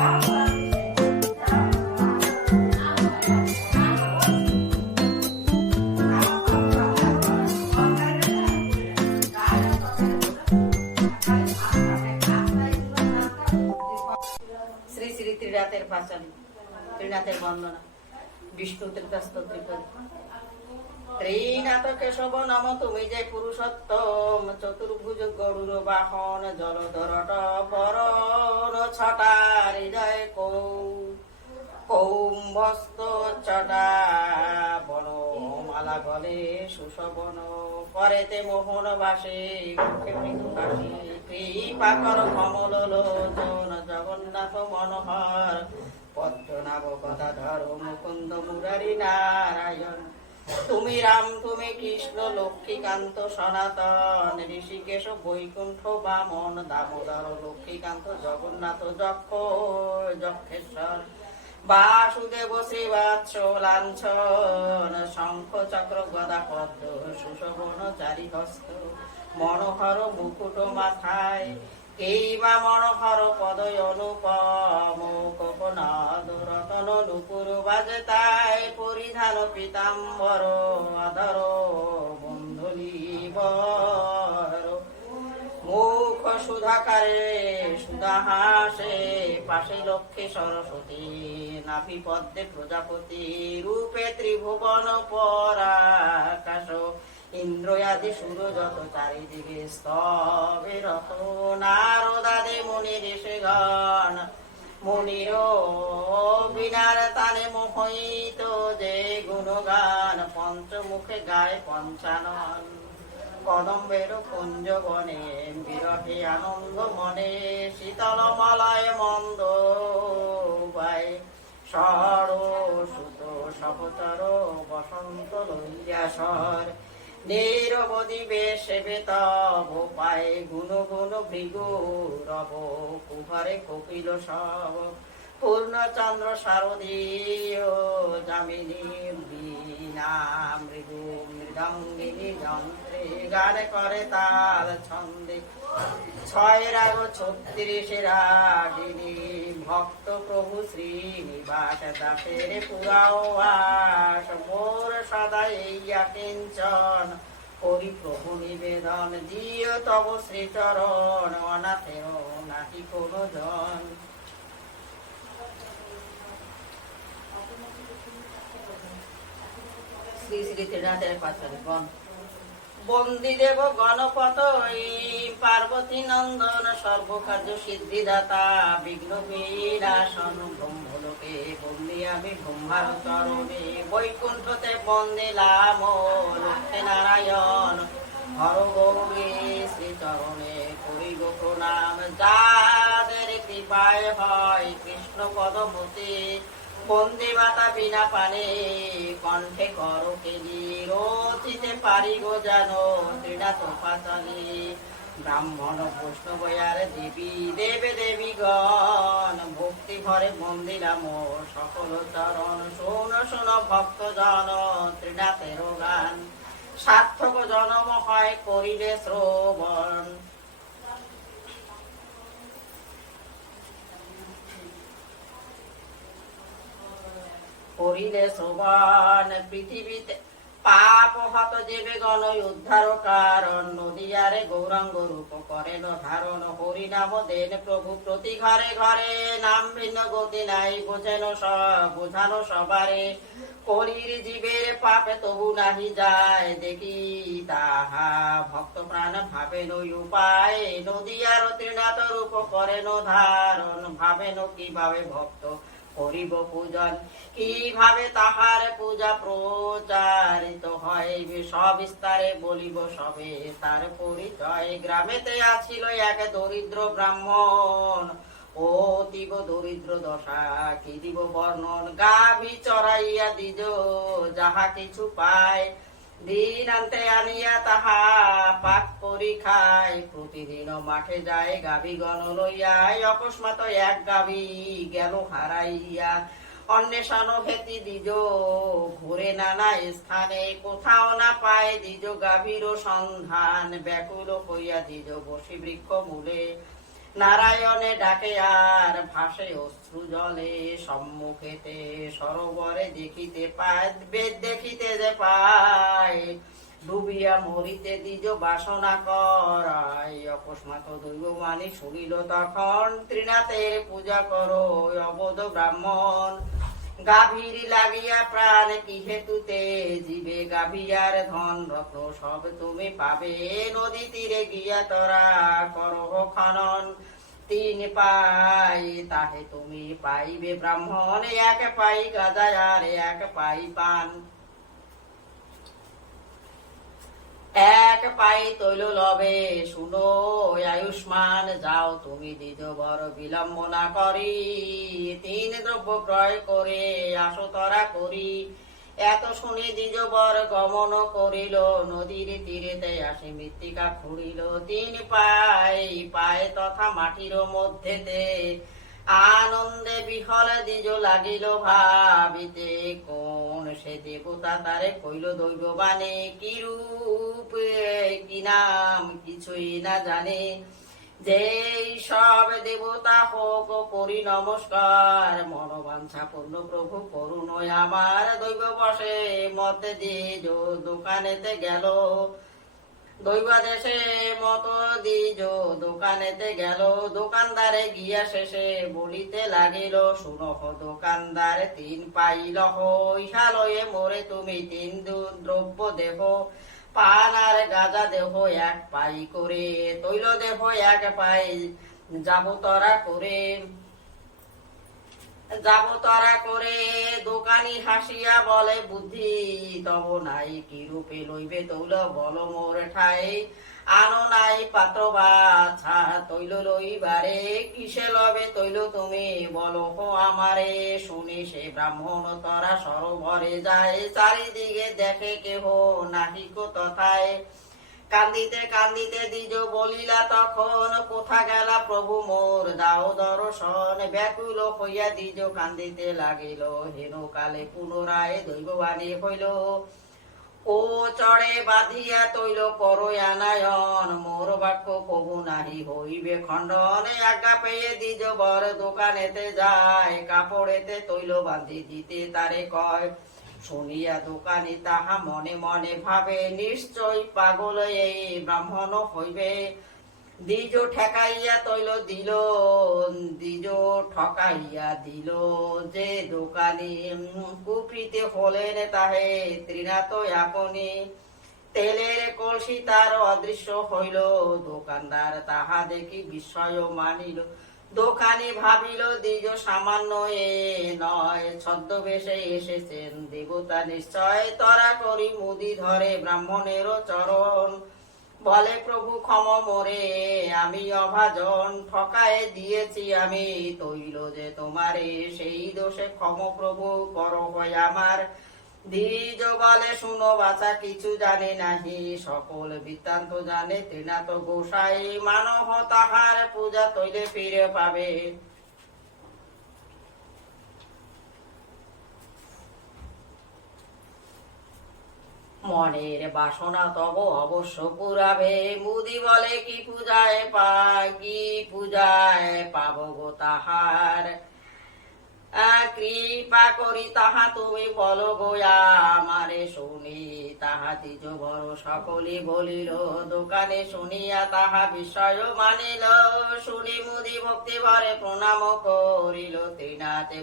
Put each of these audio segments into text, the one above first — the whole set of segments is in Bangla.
শ্রী শ্রী ত্রিনাথের পাঁচালী, ত্রিনাথের বন্দনা। বিষ্ণু ত্রিতস্তোত্রী ত্রিনাথ কেশব নাম তুমি যে পুরুষোত্তম, চতুর্ভুজ গরুর বাহন, জলধরট বরণ ছটা, হৃদয় কৌম্ভস্ত চটা, বনমালা গলে সুশোভন, করেতে মোহন বাসে, মুখে মৃদু হাসি, কৃপাকর কমল লোচন, জগন্নাথ মনোহর, পদ্মনাভ গদাধর, মুকুন্দ মুরারি নারায়ণ। তুমি রাম, তুমি কৃষ্ণ, লক্ষ্মীকান্ত সনাতন, ঋষিকেশ বৈকুণ্ঠ বামন, দামোদর লক্ষ্মীকান্ত, জগন্নাথ যক্ষেশ্বর, বাসুদেব শ্রীবাৎস লাঞ্ছন, শঙ্খ চক্র গদা পদ্ম, সুশোভন চারিহস্ত, মনোহর মুকুট মাথায়, কেইবা মনোহর পদয় অনুপম, কোকনাদ রতন নুপুর বাজতায়, পরিধান পীতাম্বর, আধর বন্ধনী বর, মুখ সুধাকারে সুধাহাসে, পাশে লক্ষ্মী সরস্বতী, নাভি পদ্মে প্রজাপতি, রূপে ত্রিভুবন পরাকাশ, ইন্দ্রয়াদি সুরযত, চারিদিকে স্তবে রত, নারদাদি মুনি ঋষিগণ, মুনির বিনার তানে মোহিত যে গুণগান, পঞ্চমুখে গায় পঞ্চানন, কদম্বের কুঞ্জ বনে, বিরহে আনন্দ মনে, শীতল মালায় মন্দ বাই, সরস্বত সপচর বসন্ত লইয়াসর, নিরবধি বেশে বেতব পায়ে, গুণ গুণ ভৃগু রব, কুহরে কপিল সব, পূর্ণচন্দ্র শারদীয় যামিনী, বীণা মৃদু মৃদঙ্গিনী যন্ত্রে, গানে করে তাল ছন্দে, 6 রাগ 36 রাগিনী, ভক্ত প্রভু শ্রীনিবাস, দাসের পুরাও আস, মোর সদা এইয়া কিঞ্চন, করি প্রভু নিবেদন, দিও তব শ্রীচরণ, অনাথের নাহি কোনো জন। শ্রী শ্রী ত্রিনাথের পাঁচালী বন। বন্দী দেব গণপত, পার্বতী নন্দন, সর্বকার্য সিদ্ধিদাতা, বিঘ্ন বিনাশন, ব্রহ্মলোকে বন্দি আমি ব্রহ্মার চরণে, বৈকুণ্ঠতে বন্দিলাম লক্ষ্মী নারায়ণ, হর গৌরী শ্রীচরণে করি গো প্রণাম, যাদের কৃপায় হয় কৃষ্ণ পদমতি, বন্দে মাতা বিনা পানে, কণ্ঠে কর কেলি, রচিতে পারি গো জানো ত্রিনাথ পাঁচালী, ব্রাহ্মণ বৈষ্ণব আর দেবী দেবে দেবীগণ, ভক্তি ভরে মন্দিরাম সকল চরণ, শোন শোন ভক্ত জন ত্রিনাথের গান, সার্থক জনম হয় করিলে শ্রবণ। করিলে শ্রবণ পৃথিবীতে পাপ হত যেবে গণ, উদ্ধার কারণ নদীয়ারে গৌরাঙ্গ রূপ করেন ধারণ, হরিনাম দেন প্রভু প্রতি ঘরে ঘরে, নাম ভিন্ন গতি নাই বোঝানো সবারে, কলির জীবের পাপে তবু নাহি যায়, দেখি তাহা ভক্ত প্রাণ ভাবেন উপায়, নদীয়ার ত্রিনাথ রূপ করেন ধারণ, ভাবেন কিভাবে ভক্ত করিব পূজন, কিভাবে তাহার পূজা প্রচারিত হয়, সবিস্তারে বলিব সবে তার পরিচয়। গ্রামেতে আছিল এক দরিদ্র ব্রাহ্মণ, অতীব দরিদ্র দশা কি দিব বর্ণন, গাভী চড়াইয়া দিজ যাহা কিছু পায়, দিন আনতে আনিয়া তাহা পাক করি খায়, প্রতিদিন মাঠে যায় গাভীগণ লইয়া, অকস্মাৎ এক গাভী গেল হারাইয়া, অন্বেষণ হেতি দিজ ঘুরে নানা স্থানে, কোথাও না পায় দিজ গাভীর সন্ধান, ব্যাকুল হইয়া দিজ বসি বৃক্ষ মূলে, নারায়ণে ডাকে আর ভাসে অশ্রু জলে, সম্মুখেতে সরোবরে দেখিতে পায়, বেদ দেখিতে যে পায়, ডুবিয়া মরিতে দ্বিজ বাসনা করায়। অকস্মাৎ দৈববাণী শুনিল তখন, ত্রিনাথের পূজা করো অবধ ব্রাহ্মণ। গাভীর লাগিয়া প্রাণ কি হেতুতে জীবে, গাভিয়ার ধন রত্ন সব তুমি পাবে, নদী তীরে গিয়া তরা করো খনন। 3 পাই তাহে তুমি পাইবে ব্রাহ্মণ, 1 পাই গাঁজা আর 1 পাই পান। 1 পাই তৈল লবে শুনো আয়ুষ্মান, যাও তুমি দ্বিজ বর বিলম্ব না করি, 3 দ্রব্য ক্রয় করে আসো তরা করি। এত শুনি দ্বিজ বর গমন করিল, নদীর তীরেতে আসে মৃত্তিকা খুঁড়িল। 3 পাই পায় তথা মাটির মধ্যেতে, আনন্দে বিহল দ্বিজ লাগিল ভাবিতে, কোন সে দেবতা তারে কইল দৈববাণী, কি রূপ কি নাম কিছুই না জানে। যেই সব দেবতা হোক করি নমস্কার, মনোবাঞ্ছা পূর্ণ প্রভু করুণ আমার। দৈব বসে মতে দ্বিজ দোকানেতে গেল, দৈবাদেশে মত দ্বিজ দোকানেতে গেল। দোকানদারে গিয়া শেষে বলিতে লাগিল, শুনহ দোকানদার 3 পাই লহ, ইহা লয়ে মোরে তুমি 3 দ্রব্য দেহ, পান আর গাঁজা দেহ 1 পাই করে, তৈল দেহ 1 পাই যাব তরা করে। যাব তরা করে দোকানি হাসিয়া বলে, বুদ্ধি তব নাই, কি রূপে লইবে তৈল বল মোর ঠাই। আনো নাই পাত্র বাছা তৈল লইবারে, কিসে লবে তৈল তুমি বলো হো আমারে। শুনি সে ব্রাহ্মণ তরা সরোবরে যায়, চারিদিকে দেখে কেহ নাহিক তথায়। কান্দিতে কান্দিতে দ্বিজ বলিলা তখন, কোথা গেলা প্রভু মোর দাও দর্শন। ব্যাকুল হইয়া দ্বিজ কান্দিতে লাগিল, হেন কালে পুনরায় দৈববাণী হইল, ও চড়ে বাঁধিয়া তৈল পরয়ানায়ন। মোর বাক্য কবু নাহি হইবে খণ্ডন, আজ্ঞা পেয়ে দ্বিজ বর দোকানেতে যায়, কাপড়েতে তৈল বাঁধি দিতে তারে কয়। শুনিয়া দোকানি তাহা মনে মনে ভাবে, নিশ্চয় পাগল এই ব্রাহ্মণ হইবে। দ্বিজ ঠেকাইয়া তৈল দিল, দ্বিজ ঠকাইয়া দিল যে দোকানি, কুপ্রীতে হলেন তাহে ত্রিনাথ আপনি। তেলের কলসি তার অদৃশ্য হইল, দোকানদার তাহা দেখি বিস্ময় মানিল। দোকানি ভাবিল দ্বিজ সামান্য এ নয়, ছদ্মবেশে এসেছেন দেবতা নিশ্চয়। তরা করি মুদি ধরে ব্রাহ্মণেরও চরণ, বলে প্রভু ক্ষম মোরে আমি অভাজন। ঠকায় দিয়েছি আমি তৈল যে তোমারে, সেই দোষে ক্ষম প্রভু কর হয় আমার। দ্বিজ বলে, শুনো বাছা কিছু জানে নাহি, সকল বৃত্তান্ত জানে ত্রিনাথ গোসাই। মানহ তাহার পূজা তৈলে ফিরে পাবে। মনের বাসনা তব অবশ্য পুরাবে, মুদি বলে কি পূজায় পাই, কি পূজায় পাব গো তাহার। কৃপা করি তাহা তুমি বলো গো আমারে। শুনি তাহা দ্বিজ বড় সকলে বলিল, দোকানে শুনিয়া তাহা বিষয় মানিল। শুনি মুদি ভক্তি ভরে প্রণাম করিল, ত্রিনাথে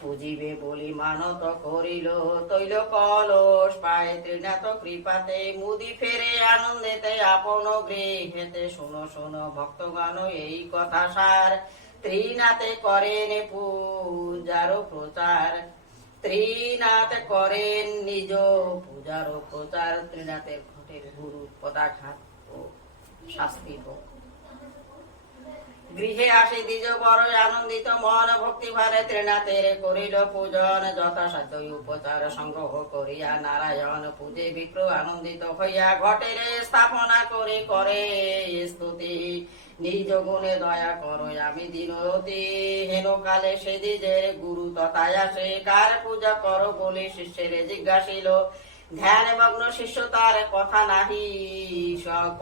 বুঝিবে বলি মানত করিল। তৈল কলস পায় ত্রিনাথ কৃপাতে, মুদি ফেরে আনন্দেতে আপন গৃহেতে। শুনো শুনো ভক্তগণ এই কথা সার, ত্রিনাথে করেন পূজার প্রচার। ত্রিনাথ করেন নিজ পূজার প্রচার, ত্রিনাথের ঘটের গুরু পদাঘাত ও শাস্তি হোক। গৃহে আসি দ্বিজ বড় আনন্দিত মন, ভক্তি ভারে ত্রিনাথের করিল পূজন। যথাসাধ্য উপচার সংগ্রহ করিয়া নারায়ণ পূজে বিপ্র আনন্দিত হইয়া, ঘটের স্থাপনা করে করে স্তুতি। নিজ গুণে দয়া করো আমি দিনতি, হেন কালে সে দ্বিজের গুরু তথায় আসে। কার পূজা করো বলে শিষ্যের জিজ্ঞাসিল, ধ্যান মগ্ন শিষ্য তার কথা নাহি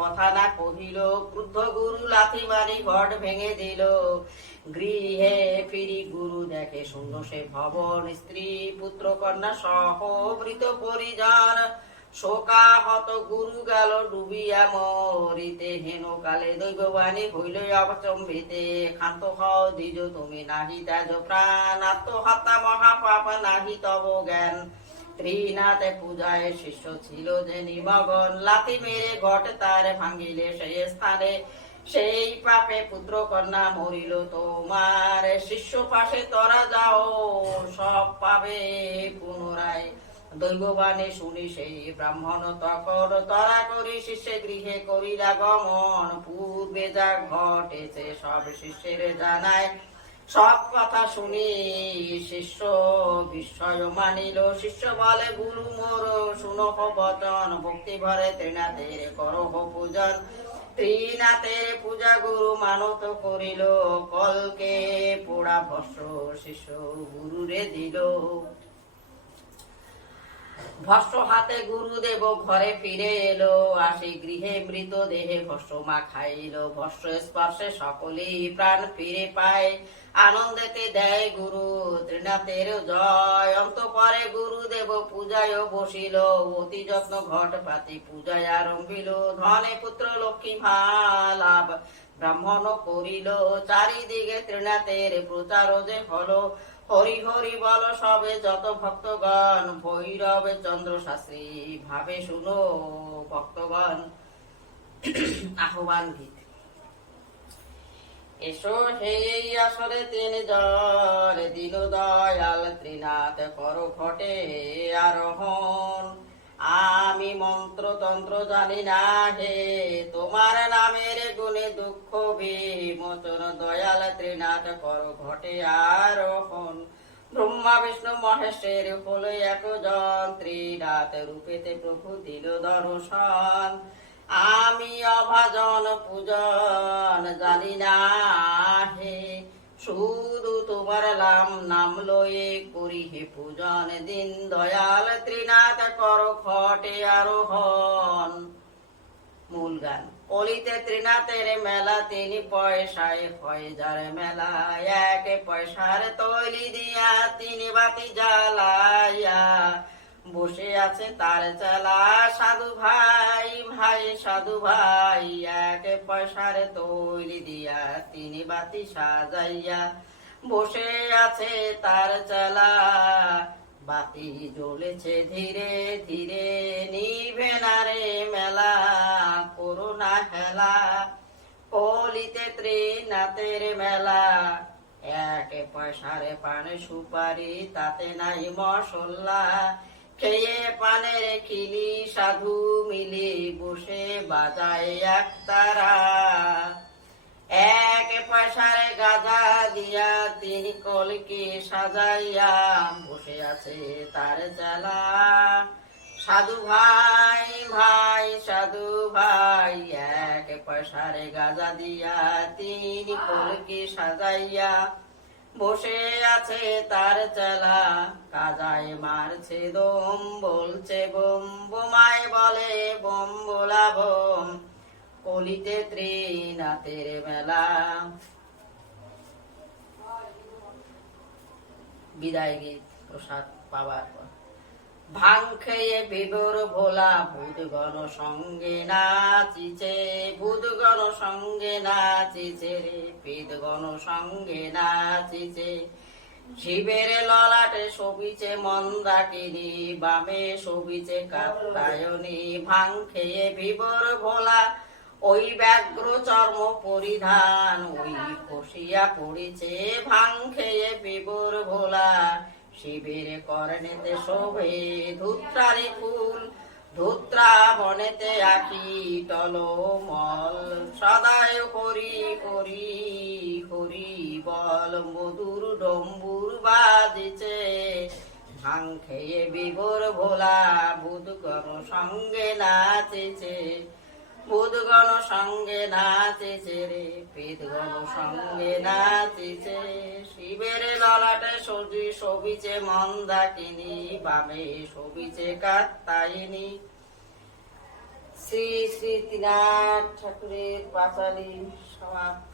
কথা না কহিল, ক্রুদ্ধ গুরু লাথি মারি ঘট ভেঙে দিল। গৃহে ফিরি গুরু দেখে শূন্য সে ভবন, স্ত্রী পুত্র কন্যা সহ মৃত পরিজন। শোকাহত গুরু গেল ডুবিয়া মরিতে, হেন কালে দৈববাণী হইল অবচম্বিতে। ক্ষান্ত হও দ্বিজ তুমি নাহি ত্যাজ প্রাণ, আত্মহত্যা মহাপাপ নাহি তব জ্ঞান। ত্রিনাথে পূজায় শিষ্য ছিল যে নিমগন, লাথি মেরে ঘট তার ভাঙিলে সেই স্থানে। সেই পাপে পুত্র কন্যা মরিল তোমার, শিষ্য পাশে তরা যাও সব পাবে পুনরায়। দৈববাণী শুনি সেই ব্রাহ্মণ তখন, তরা করি শিষ্যে গৃহে করিলা গমন। পূর্বে যা ঘটেছে সব শিষ্যের জানায়, সব কথা শুনি শিষ্য বিস্ময় মানিল। শিষ্য বলে গুরু মোর শুনো বচন, ভক্তি ভরে ত্রিনাথের করহ পূজন। ত্রিনাথের পূজা গুরু মানত করিল, কলকে পোড়া ভস্য শিষ্য গুরুরে দিল। ভস্য হাতে গুরুদেব ঘরে ফিরে এলো, আসি গৃহে মৃত দেহে ভস্য মা খাইল। ভস্য স্পর্শে সকলেই প্রাণ ফিরে পায়, আনন্দেতে দেয় গুরু ত্রিনাথের জয়। অন্তঃপরে গুরুদেব পূজায় বসিল, অতি যত্ন ঘট পাতি পূজায় আরম্ভিল। ধনে পুত্র লক্ষ্মী ভালাভ ব্রাহ্মণ করিল, চারিদিকে ত্রিনাথের প্রচার যে হলো। হরি হরি বল সবে যত ভক্তগণ, ভৈরব চন্দ্র শাস্ত্রী ভাবে শুনো ভক্তগণ। আহ্বান গীত। এসো হে আসরে তিন জন, দিন দয়াল ত্রিনাথ করো ঘটে আরোহণ। আমি মন্ত্র তন্ত্র জানি না হে, তোমার নামের গুণে দুঃখ বিমোচন। দয়াল ত্রিনাথ করো ঘটে আরোহণ। ব্রহ্মা বিষ্ণু মহেশের হলো একজন, ত্রিনাথ রূপেতে প্রভু দিল দর্শন। আমি অভাজন পূজন জানি না হে, শুধু তোমার নাম লয়ে করি হে পূজন। দিন দয়াল ত্রিনাথ করো ঘটে আরোহণ। মূল গান। কলিতে ত্রিনাথের মেলা, তিনি পয়সায় হয় যার মেলা। এক পয়সার তৈলি দিয়া তিনি বাতি জ্বালাইয়া, বসে আছে তার চেলা সাধু ভাই ভাই সাধু ভাই। এক পয়সার তৈলি দিয়া তিনি বাতি সাজাইয়া, বসে আছে তার চেলা। বাতি জ্বলেছে ধীরে ধীরে, নিভে না রে মেলা, করোনা হেলা। কলিতে ত্রিনাথের মেলা, এক পয়সার পান সুপারি তাতে নাই মশলা। খেয়ে পানের খিলি সাধু মিলে বসে বাজায় এক তারা। এক পয়সার গাঁজা দিয়া তিনি কলকে সাজাইয়া, বসে আছে তার চেলা। সাধু ভাই ভাই সাধু ভাই, এক পয়সার গাঁজা দিয়া তিনি কলকে সাজাইয়া, বসে আছে তার চেলা। কাজায় মারছে দম, বলছে বোম বোমায় বলে বোম বোলা বোম। কলিতে ত্রিনাথের মেলা। বিদায় গীত প্রসাদ পাবার পর। ভাং খেয়ে বিবর ভোলা, ভূতগণ সঙ্গে নাচিছে। ভূতগণ সঙ্গে নাচিছে রে, পেদগণ সঙ্গে নাচিছে। শিবের ললাটে শোভিছে মন্দাকিনী, বামে শোভিছে কাত্যায়নী। ভাং খেয়ে বিবর ভোলা, ওই ব্যাঘ্র চর্ম পরিধান, ওই খসিয়া পড়িছে। ভাং খেয়ে বিবর ভোলা, শিবের কর্ণেতে শোভে ধূত্রারি ফুল। ধূত্রা বনেতে আঁকি টলমল, সদায় হরি হরি হরি বল। মধুর ডম্বুর বাজিছে, ভাং খেয়ে বিবর ভোলা, ভূতগণ সঙ্গে নাচেছে। ভূতগণ সঙ্গে নাচিছে রে, পেদগণ সঙ্গে নাচিছে। শিবের ললাটে শোভিছে মন্দাকিনী, বামে শোভিছে কাত্যায়নী। শ্রী শ্রী ত্রিনাথ ঠাকুরের পাঁচালী সমাপ্ত।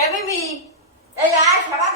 এ বিবি, এই আয় সেবা